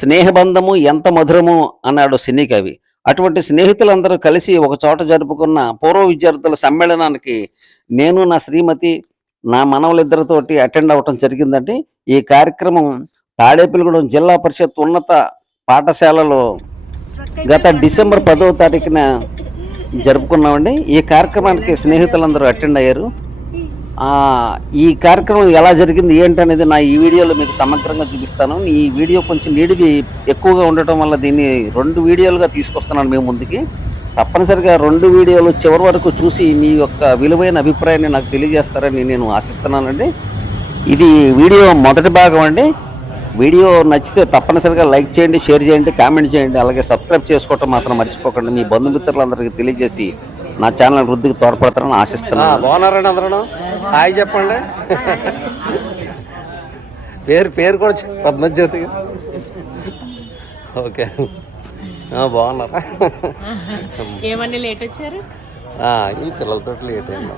స్నేహబంధము ఎంత మధురము అన్నాడు సినీ కవి. అటువంటి స్నేహితులందరూ కలిసి ఒక చోట జరుపుకున్న పూర్వ విద్యార్థుల సమ్మేళనానికి నేను నా శ్రీమతి నా మనవలిద్దరితోటి అటెండ్ అవ్వటం జరిగిందండి. ఈ కార్యక్రమం తాడేపల్లిగూడెం జిల్లా పరిషత్ ఉన్నత పాఠశాలలో గత డిసెంబర్ పదవ తారీఖున జరుపుకున్నామండి. ఈ కార్యక్రమానికి స్నేహితులందరూ అటెండ్ అయ్యారు. ఈ కార్యక్రమం ఎలా జరిగింది ఏంటనేది నా ఈ వీడియోలో మీకు సమగ్రంగా చూపిస్తాను. ఈ వీడియో కొంచెం నీడివి ఎక్కువగా ఉండటం వల్ల దీన్ని రెండు వీడియోలుగా తీసుకొస్తున్నాను మేము ముందుకి. తప్పనిసరిగా రెండు వీడియోలు చివరి వరకు చూసి మీ యొక్క విలువైన అభిప్రాయాన్ని నాకు తెలియజేస్తారని నేను ఆశిస్తున్నానండి. ఇది వీడియో మొదటి భాగం అండి. వీడియో నచ్చితే తప్పనిసరిగా లైక్ చేయండి షేర్ చేయండి కామెంట్ చేయండి అలాగే సబ్స్క్రైబ్ చేసుకోవటం మాత్రం మర్చిపోకండి. మీ బంధుమిత్రులందరికీ తెలియజేసి నా ఛానల్ వృద్ధికి తోడ్పడతారని ఆశిస్తున్నాను. బాగున్నారండి అందరూ. హాయ్ చెప్పండి. పేరు పేరు కూడా పద్మజ్యోతి. ఓకే. ఆ, బాగున్నారా? ఏమన్నా లేట్ వచ్చారు? ఆ, ఈ పిల్లలతో లేట్ అయింది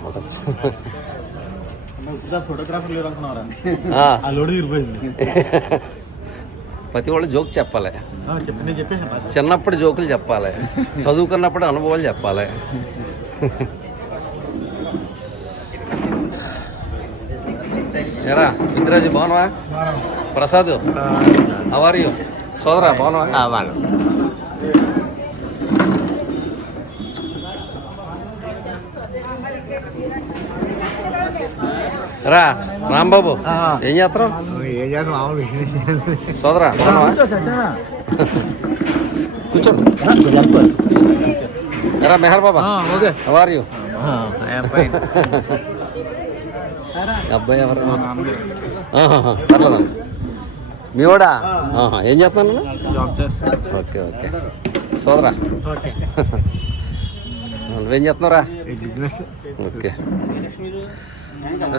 ఫోటోగ్రాఫర్ లేరు తీరిపోయింది. ప్రతి వాళ్ళు జోక్ చెప్పాలి. చిన్నప్పుడు జోకులు చెప్పాలి. చదువుకున్నప్పుడు అనుభవాలు చెప్పాలి. ఎరా ఇంద్రాజు బాగున్నావా ప్రసాద్ అవర్ యూ సోదరా బాగున్నావా రా రాంబాబు ఏం చేస్తున్నావు ఏం చేయాలి మామూలు సోదరా బాగున్నావా కూర్చోండి ఎరా Meher Baba okay how are you అబ్బాయి ఎవరు? మీ కూడా ఏం చెప్తాను జాబ్ చేస్తా. Okay okay. సోదరా. ఓకే. నువ్వేం చెప్తున్నారా ఓకే.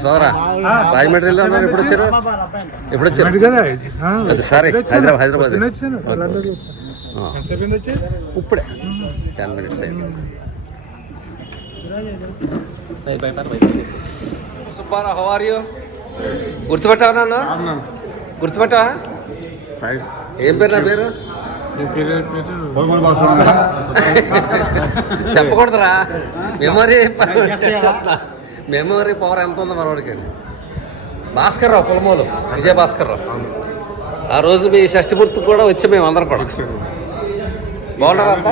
సోదరా రాజమండ్రిలో ఉన్నారు ఎప్పుడు వచ్చారు? ఎప్పుడు వచ్చారు? కదా అది సరే హైదరాబాద్ హైదరాబాద్. ఇప్పుడే. టెన్ మినిట్స్ అయింది. సుబ్బారావు హౌ ఆర్ యూ గుర్తుపెట్టావా నన్ను? గుర్తుపెట్టావా ఏం పేరు నా పేరు? చెప్పకూడదురా. మెమొరీ మెమొరీ పవర్ ఎంత ఉందో మనవాడికి భాస్కర్ రావు పొలమూలు. విజయ భాస్కర్ రావు ఆ రోజు మీ షష్టి గుర్తుకు కూడా వచ్చి మేము అందరం కూడా బాగున్నారా అంతా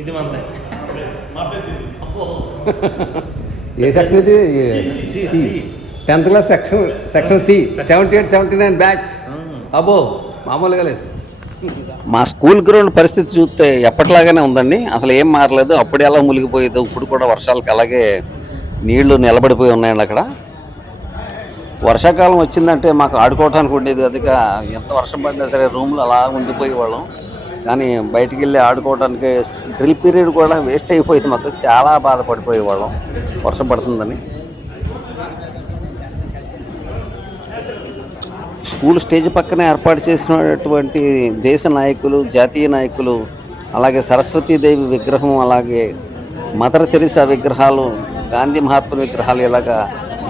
ఇది ఏ సెక్షన్ ఇది? C tenth class section section C. Seventy eight seventy nine batch. అబ్బో మామూలుగా లేదు. మా స్కూల్ గ్రౌండ్ పరిస్థితి చూస్తే ఎప్పటిలాగానే ఉందండి. అసలు ఏం మారలేదు. అప్పుడు ఎలా మునిగిపోయేదో ఇప్పుడు కూడా వర్షాలకు అలాగే నీళ్ళు నిలబడిపోయి ఉన్నాయండి అక్కడ. వర్షాకాలం వచ్చిందంటే మాకు ఆడుకోవడానికి ఉండేది. అదిగా ఎంత వర్షం పడినా సరే రూమ్లో అలా ఉండిపోయేవాళ్ళం. కానీ బయటికి వెళ్ళి ఆడుకోవడానికి డ్రిల్ పీరియడ్ కూడా వేస్ట్ అయిపోయింది మాకు. చాలా బాధపడిపోయేవాళ్ళం వర్షం పడుతుందని. స్కూల్ స్టేజ్ పక్కనే ఏర్పాటు చేసినటువంటి దేశ నాయకులు జాతీయ నాయకులు అలాగే సరస్వతీదేవి విగ్రహం అలాగే మదర్ తెరిసా విగ్రహాలు గాంధీ మహాత్మ విగ్రహాలు ఇలాగా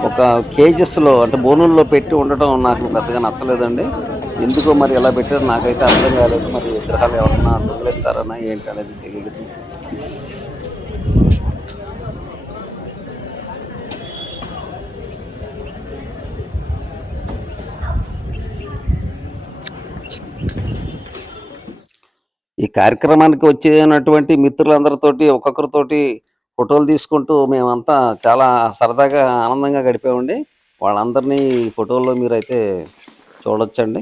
ఒక కేజెస్లో అంటే బోనుల్లో పెట్టి ఉండటం నాకు పెద్దగా నచ్చలేదండి. ఎందుకో మరి ఎలా పెట్టారో నాకైతే అర్థం కాలేదు. మరి విగ్రహాలు ఎవరన్నా దొంగలిస్తారనా ఏంటి అనేది తెలియదు ఈ కార్యక్రమానికి వచ్చినటువంటి మిత్రులందరితోటి ఒక్కొక్కరితోటి ఫోటోలు తీసుకుంటూ మేమంతా చాలా సరదాగా ఆనందంగా గడిపామండి. వాళ్ళందరినీ ఈ ఫోటోల్లో మీరైతే చూడొచ్చండి.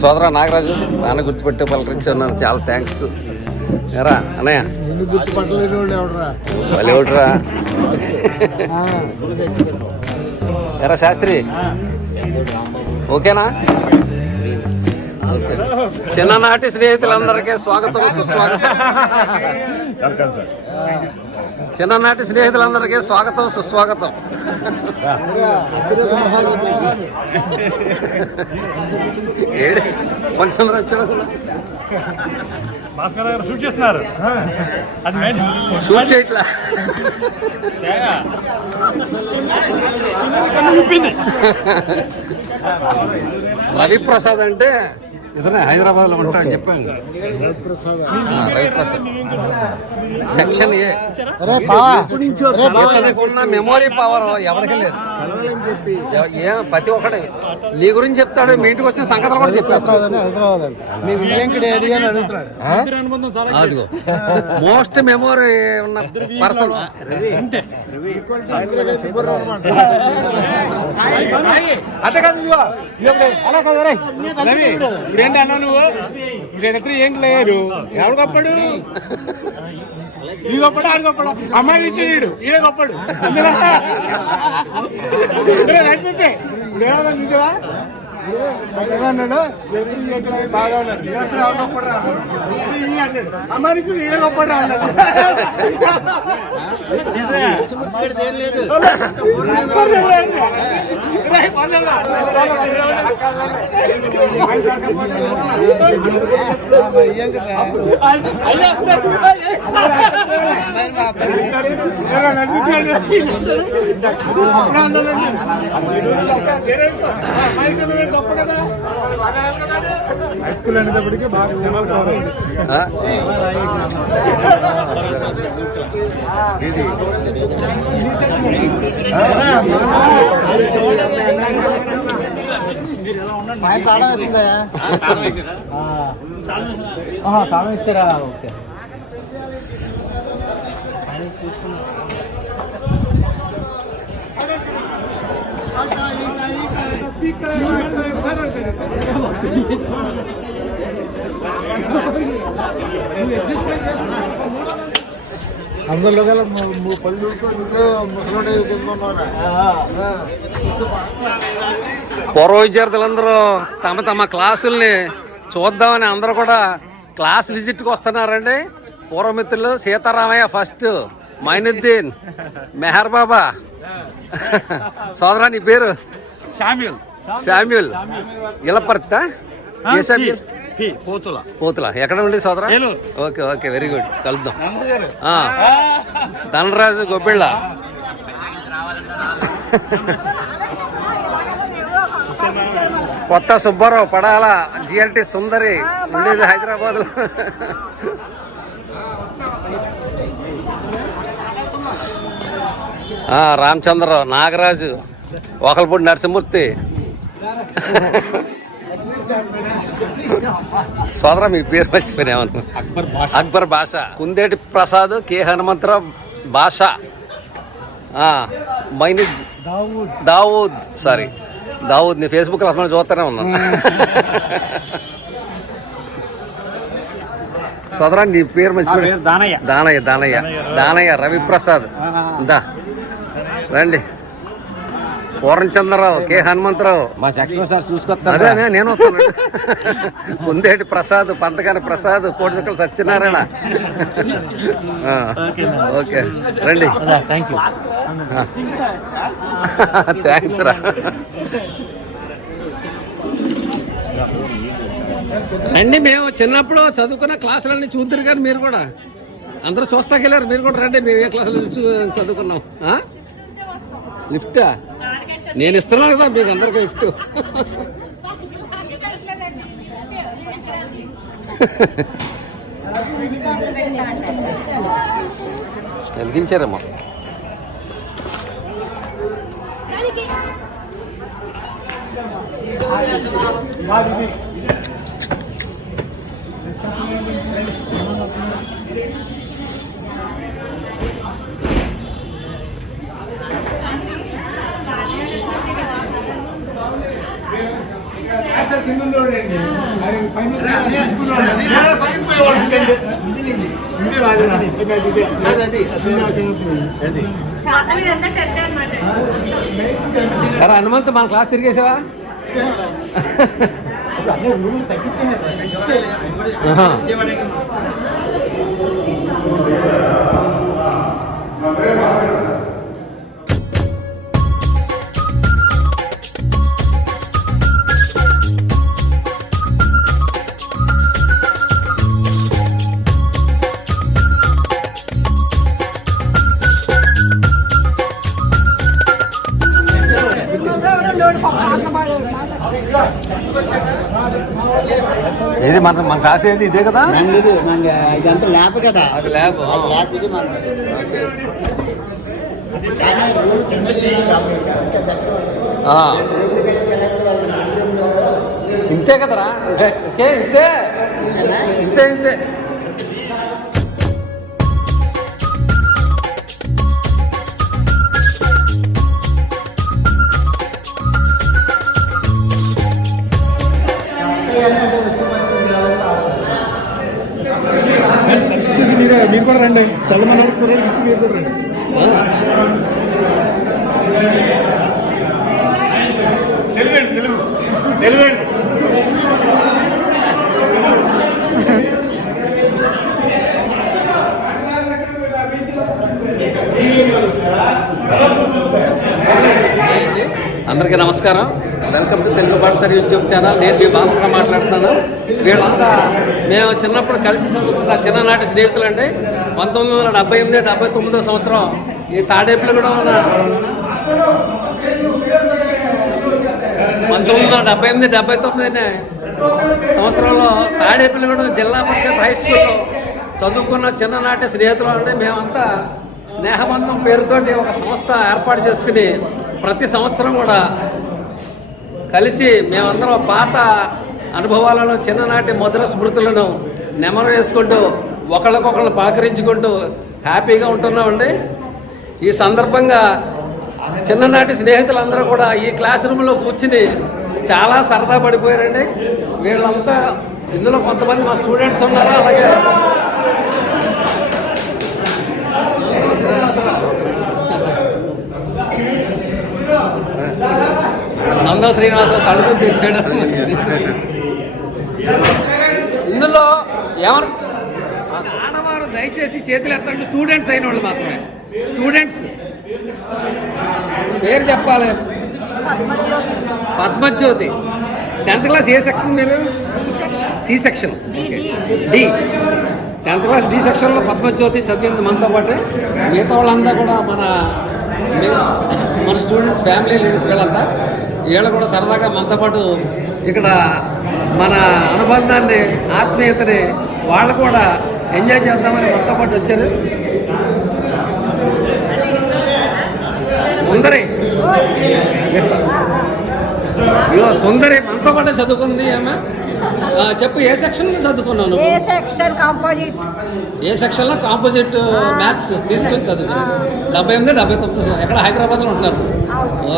సోదరా నాగరాజు నాన్న గుర్తుపెట్టే పలకరించున్నాను చాలా థ్యాంక్స్ ఎరా అన్నయ్య. నిన్ను గుర్తుపట్టలేని ఎవడరా? ఎరా శాస్త్రి. ఓకేనా? ఓకే. చిన్ననాటి స్నేహితులందరికీ స్వాగతం సుస్వాగతం. చిన్ననాటి స్నేహితులందరికీ స్వాగతం సుస్వాగతం. ఏడు? కొంచెం వచ్చాడు భాస్కర్ గారు షూట్ చేస్తున్నారు. షూట్ చేయట్లా? రవిప్రసాద్ అంటే ఇతనే హైదరాబాద్లో ఉంటాడు చెప్పాను. Section A. ఇతనికి మెమొరీ పవర్ ఎవరికి లేదు. ఏ ప్రతి ఒక్కటి. నీ గురించి చెప్తాడు మీ ఇంటికి వచ్చిన సంగతులు కూడా చెప్పేస్తాడు అదిగో. మోస్ట్ మెమొరీ ఉన్న పర్సన్ అట్లా కాదు అలా కాదు ఇప్పుడేంటి అన్నా నువ్వు? ఇప్పుడు ఏం లేరు ఎవడు గొప్పడు? ఈ గొప్పడు ఆడు గొప్పడు? అమ్మాయి ఇచ్చాడు వీడు. ఈడే గొప్పడు. అందులో हमारी को ये लोग पड़ रहा है అవి బాగా ఉన్నాయి. ఇదంతా ఎవడు గొప్పడు రా? ఈ అన్నాడు. అమ్మాయి ఇచ్చాడు ఈడే గొప్పడు రా అన్నాడు. హై స్కూల్ అనేటప్పటికి బాగా జనాలు కావాలి ఆ? తాళం ఇచ్చారా ఓకే అందరిలో గల ముసలోడే పూర్వ విద్యార్థులందరూ తమ తమ క్లాసుల్ని చూద్దామని అందరూ కూడా క్లాస్ విజిట్కి వస్తున్నారండి. పూర్వమిత్రులు సీతారామయ్య ఫస్ట్ మైనుద్దీన్ మెహర్ బాబా. సోదరా నీ పేరు? శామ్యుల్ శామ్యుల్ ఇలపర్తా? ఏ శామ్యుల్ పోతుల. పోతులా. ఎక్కడ ఉండి సోదరా. Okay okay very good. కలుద్దాం. ధనరాజు గొబ్బిళ్ళ. కొత్త సుబ్బారావు పడాల జిఎల్టి సుందరి ఉండేది హైదరాబాద్లో రామచంద్రరావు నాగరాజు ఒకల్పూడి నరసింహూర్తి సోదరా మీ పేరు మర్చిపోయినామను అక్బర్ అక్బర్ భాష కుందేటి ప్రసాద్ కె. హనుమంతరావు భాష ఆ, మైని దావూద్. దావూద్ సారీ. దావూద్ నీ ఫేస్బుక్లో అసలు చూస్తూనే ఉన్నాను సోదరా నీ పేరు మర్చిపోయి దానయ్య. దానయ్య దానయ్య. దానయ్య రవిప్రసాద్. దా. రండి. పూర్ణచంద్రరావు కె హనుమంతరావు. మా చక్ర సార్ చూసుకొస్తా అదే అదే నేను వస్తాను. కుందేటి ప్రసాద్ పంతకాని ప్రసాద్ కోటిచక్కల సత్యనారాయణ. ఆ, ఓకే రండి. థ్యాంక్ యూ థ్యాంక్స్ రా. రండి మేము చిన్నప్పుడు చదువుకున్న క్లాసులన్నీ చూద్దరు కానీ మీరు కూడా. అందరూ చూస్తాకెళ్ళారు. మీరు కూడా రండి మేము ఏ క్లాసులు చూ- చదువుకున్నాం. ఆ? లిఫ్టా? నేను ఇస్తున్నాను కదా మీకు అందరికీ గిఫ్ట్. వెలిగించారమ్మా. మాస్టర్ అరే హనుమంత్ మన క్లాస్ తిరిగేసావా? ఆహా. మన ఏది ఇదే కదా? ఇదంతా ల్యాబ్ కదా. అది ల్యాబ్. అది ల్యాబ్ ఇంతే కదరా? ఇంతే ఇంతే ఇంతే. మీరు కూడా రండి. సల్మాన్ కుర్రోడికి ఇచ్చి మీరు కూడా రండి? అందరికీ నమస్కారం. వెల్కమ్ టు తెలుగు పాఠశాల యూట్యూబ్ ఛానల్. నేను మీ భాస్కర్ మాట్లాడుతున్నాను. వీళ్ళంతా మేము చిన్నప్పుడు కలిసి చదువుకున్న చిన్ననాటి స్నేహితులు అండి పంతొమ్మిది వందల డెబ్బై ఎనిమిది డెబ్బై తొమ్మిదో సంవత్సరం ఈ తాడేపులు కూడా ఉన్న పంతొమ్మిది వందల డెబ్బై ఎనిమిది డెబ్బై తొమ్మిది సంవత్సరంలో తాడేపల్లిగూడెం జిల్లా పరిషత్ హై స్కూల్లో చదువుకున్న చిన్ననాటి స్నేహితులు అంటే మేమంతా స్నేహబంధం పేరుతోటి ఒక సంస్థ ఏర్పాటు చేసుకుని ప్రతి సంవత్సరం కూడా కలిసి మేమందరం పాత అనుభవాలను చిన్ననాటి మధుర స్మృతులను నెమరు వేసుకుంటూ ఒకళ్ళకొకళ్ళు పలకరించుకుంటూ హ్యాపీగా ఉంటున్నామండి. ఈ సందర్భంగా చిన్ననాటి స్నేహితులందరూ కూడా ఈ క్లాస్ రూమ్లో కూర్చుని చాలా సరదా పడిపోయారండి. వీళ్ళంతా ఇందులో కొంతమంది మా స్టూడెంట్స్ ఉన్నారు? అలాగే నందో శ్రీనివాసరావు తలుపు తెచ్చాడు ఇందులో ఎవరు? ఆడవారు దయచేసి చేతులు ఎత్తండి. స్టూడెంట్స్ అయిన వాళ్ళు మాత్రమే. స్టూడెంట్స్. పేరు చెప్పాలి. Padmajyothi. Tenth class A section మీరు? C section. D tenth class D సెక్షన్లో పద్మజ్యోతి చదివింది మనతో పాటు. మిగతా వాళ్ళంతా కూడా మన మన స్టూడెంట్స్ ఫ్యామిలీ లీడర్స్ వీళ్ళంతా వీళ్ళు కూడా సరదాగా మనతో పాటు ఇక్కడ మన అనుబంధాన్ని ఆత్మీయతని వాళ్ళు కూడా ఎంజాయ్ చేద్దామని మనతో పాటు వచ్చారు. సుందరి. ఇగో సుందరి మనతో పాటు చదువుకుంది ఏమా ఆ, చెప్పు ఏ సెక్షన్లో చదువుకున్నాను ఏ సెక్షన్ కాంపోజిట్ ఏ సెక్షన్లో కాంపోజిట్ మ్యాథ్స్ తీసుకొని చదువుకున్నాను డెబ్బై ఎనిమిది డెబ్బై తొమ్మిది. ఎక్కడ హైదరాబాద్లో ఉంటున్నారు?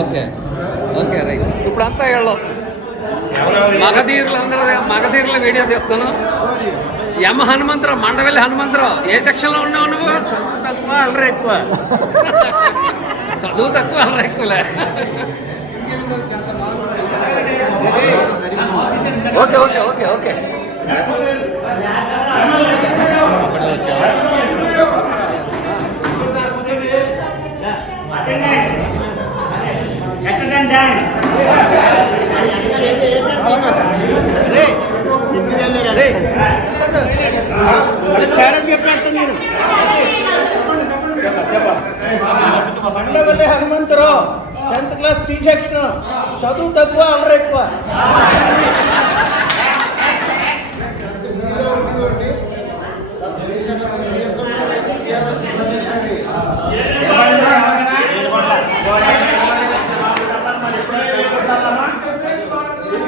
ఓకే. Okay right. ఇప్పుడు అంతా వీళ్ళు. మగధీరులు అందరూ మగధీరుల వీడియో తీస్తాను యమ హనుమంతరావు మండవెల్లి హనుమంతరావు ఏ సెక్షన్లో ఉన్నావు నువ్వు? ఎక్కువ చదువు తక్కువ అల్లరి ఎక్కువలే. Okay okay okay okay. Mandavalli Hanumantharao tenth class C section చదువు తక్కువ అల్లరి ఎక్కువ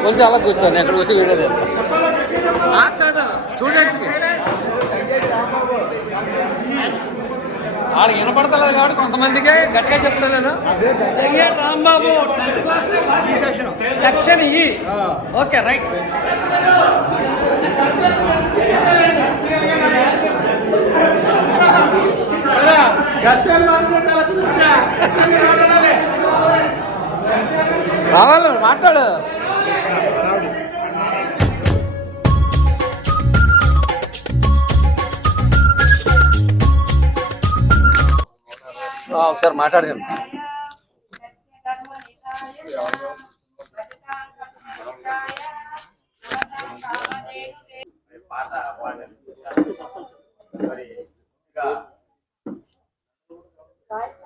కొంచెం అలా కూర్చోండి అక్కడ వచ్చి వీడియో నాకు కాదు స్టూడెంట్స్కి వాళ్ళకి వినపడతలేదు కాబట్టి కొంతమందికే గట్టిగా చెప్తున్నాను అయ్యే Rambabu. Section E. Okay right. రావాలి మాట్లాడు. ఒకసారి మాట్లాడగలను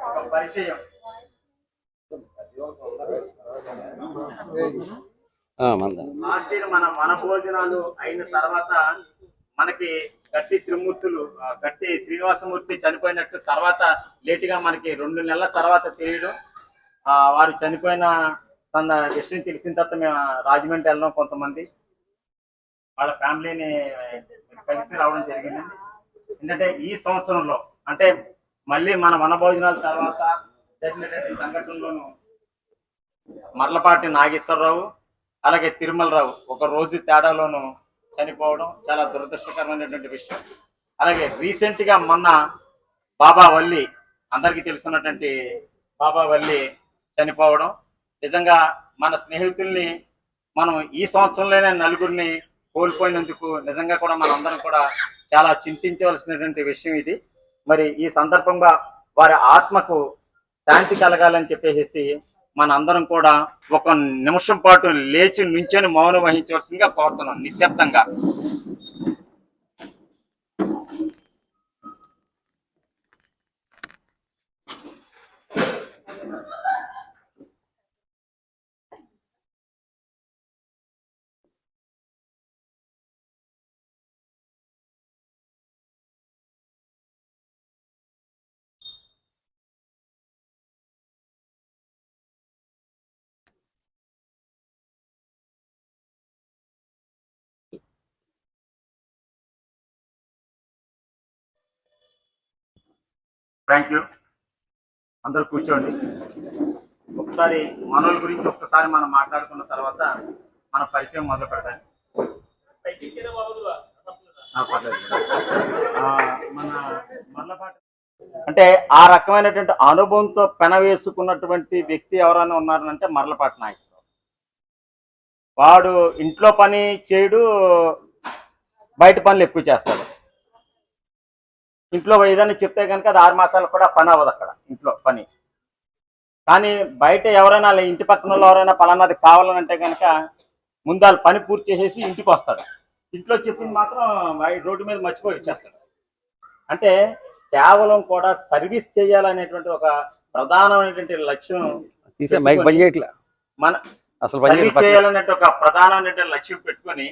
ఒక పరిచయం ఆ, మంద. లాస్ట్ ఇయర్ మన మన భోజనాలు అయిన తర్వాత మనకి గట్టి త్రిమూర్తులు గట్టి శ్రీనివాసమూర్తి చనిపోయినట్టు తర్వాత లేటుగా మనకి రెండు నెలల తర్వాత తెలియడం వారు చనిపోయిన తన విషయం తెలిసిన తర్వాత మేము రాజమండ్రి వెళ్ళడం కొంతమంది. వాళ్ళ ఫ్యామిలీని కలిసి రావడం జరిగింది. ఎందుకంటే ఈ సంవత్సరంలో అంటే మళ్ళీ మన వన భోజనాల తర్వాత జరిగినటువంటి సంఘటనలోను మర్లపాటి నాగేశ్వరరావు అలాగే తిరుమలరావు ఒక రోజు తేడాలోను చనిపోవడం చాలా దురదృష్టకరమైనటువంటి విషయం. అలాగే రీసెంట్గా మొన్న బాబా వల్లి అందరికీ తెలుసున్నటువంటి బాబా వల్లి చనిపోవడం. నిజంగా మన స్నేహితుల్ని మనం ఈ సంవత్సరంలోనే నలుగురిని కోల్పోయినందుకు నిజంగా కూడా మనందరం కూడా చాలా చింతించవలసినటువంటి విషయం ఇది. మరి ఈ సందర్భంగా వారి ఆత్మకు శాంతి కలగాలని చెప్పేసి మన అందరం కూడా ఒక నిమిషం పాటు లేచి నుంచొని మౌనం వహించవలసిందిగా కోరుతున్నాం నిశ్శబ్దంగా. థ్యాంక్ యూ అందరు కూర్చోండి. ఒకసారి మనోళ్ళ గురించి ఒక్కసారి మనం మాట్లాడుకున్న తర్వాత మన పరిచయం మొదలు పెడతాం. మన మల్లపాటి అంటే ఆ రకమైనటువంటి అనుభవంతో పెనవేసుకున్నటువంటి వ్యక్తి ఎవరైనా ఉన్నారంటే మర్లపాటి నాగేశ్వరరావు. వాడు ఇంట్లో పని చేయడు బయట పనులు ఎక్కువ చేస్తాడు. ఇంట్లో ఏదైనా చెప్తే కనుక అది ఆరు మాసాలు కూడా పని అవ్వదు అక్కడ ఇంట్లో పని. కానీ బయట ఎవరైనా ఇంటి పక్కన ఎవరైనా పలానాది కావాలనంటే కనుక ముందు వాళ్ళు పని పూర్తి చేసేసి ఇంటికి వస్తాడు. ఇంట్లో చెప్పింది మాత్రం రోడ్డు మీద మర్చిపోయి వచ్చేస్తాడు. అంటే కేవలం కూడా సర్వీస్ చేయాలనేటువంటి ఒక ప్రధానమైనటువంటి లక్ష్యం తీసే మైక్ బంద్ చేయట్లే. మన అసలు పని ఒక ప్రధానమైనటువంటి లక్ష్యం పెట్టుకొని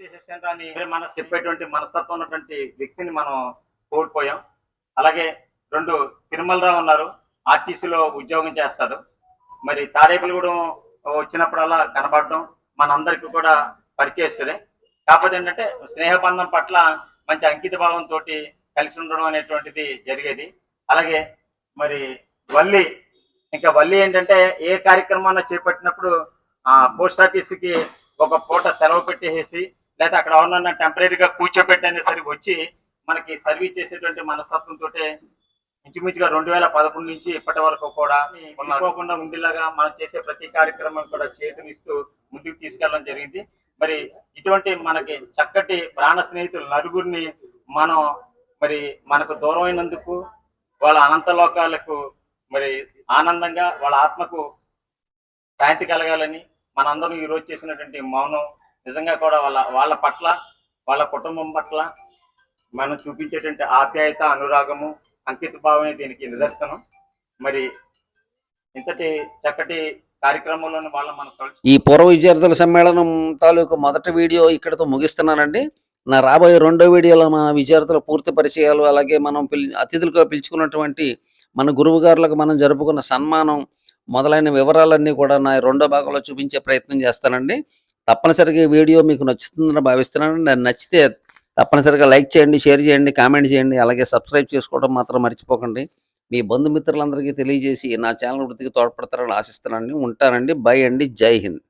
చేసేసేంటాన్ని మన చెప్పేటువంటి మనస్తత్వం ఉన్నటువంటి వ్యక్తిని మనం కోల్పోయాం. అలాగే రెండు తిరుమలరావు ఉన్నారు. ఆర్టీసీలో ఉద్యోగం చేస్తాడు. మరి తాడేపల్లిగూడెం వచ్చినప్పుడల్లా కనబడడం మనందరికీ కూడా పరిచయస్తుడే కాకపోతే ఏంటంటే స్నేహబంధం పట్ల మంచి అంకిత భావంతో కలిసి ఉండడం అనేటువంటిది జరిగేది. అలాగే మరి వల్లి ఇంకా వల్లి ఏంటంటే ఏ కార్యక్రమాన్ని చేపట్టినప్పుడు ఆ పోస్ట్ ఆఫీస్కి ఒక పూట సెలవు పెట్టేసి లేదా అక్కడ ఉన్న టెంపరీగా కూర్చోబెట్టనే సరి వచ్చి మనకి సర్వీస్ చేసేటువంటి మనస్తత్వంతో ఇంచుమించుగా రెండు వేల పదకొండు నుంచి ఇప్పటి వరకు కూడా ఉండిపోకుండా ఉండేలాగా మనం చేసే ప్రతి కార్యక్రమం కూడా చేతునిస్తూ ముందుకు తీసుకెళ్ళడం జరిగింది. మరి ఇటువంటి మనకి చక్కటి ప్రాణ స్నేహితులు నలుగురిని మనం మరి మనకు దూరం అయినందుకు వాళ్ళ అనంత లోకాలకు మరి ఆనందంగా వాళ్ళ ఆత్మకు శాంతి కలగాలని మనందరం ఈ రోజు చేసినటువంటి మౌనం నిజంగా కూడా వాళ్ళ వాళ్ళ పట్ల వాళ్ళ కుటుంబం పట్ల మనం చూపించేటువంటి ఆప్యాయత అనురాగము అంకిత భావమే దీనికి నిదర్శనం. మరి ఇంతటి చక్కటి కార్యక్రమంలోని వాళ్ళ మనం ఈ పూర్వ విద్యార్థుల సమ్మేళనం తాలూకు మొదటి వీడియో ఇక్కడతో ముగిస్తున్నానండి. నా రాబోయే రెండో వీడియోలో మన విద్యార్థుల పూర్తి పరిచయాలు అలాగే మనం పిలి అతిథులుగా పిలుచుకున్నటువంటి మన గురువు గారులకు మనం జరుపుకున్న సన్మానం మొదలైన వివరాలన్నీ కూడా నా రెండో భాగంలో చూపించే ప్రయత్నం చేస్తానండి. తప్పనిసరిగా ఈ వీడియో మీకు నచ్చుతుందని భావిస్తున్నాను. నచ్చితే తప్పనిసరిగా లైక్ చేయండి షేర్ చేయండి కామెంట్ చేయండి. అలాగే సబ్స్క్రైబ్ చేసుకోవడం మాత్రం మర్చిపోకండి. మీ బంధుమిత్రులందరికీ తెలియజేసి నా ఛానల్ వృద్ధికి తోడ్పడతారని ఆశిస్తున్నాను. ఉంటానండి. బై అండి. జై హింద్.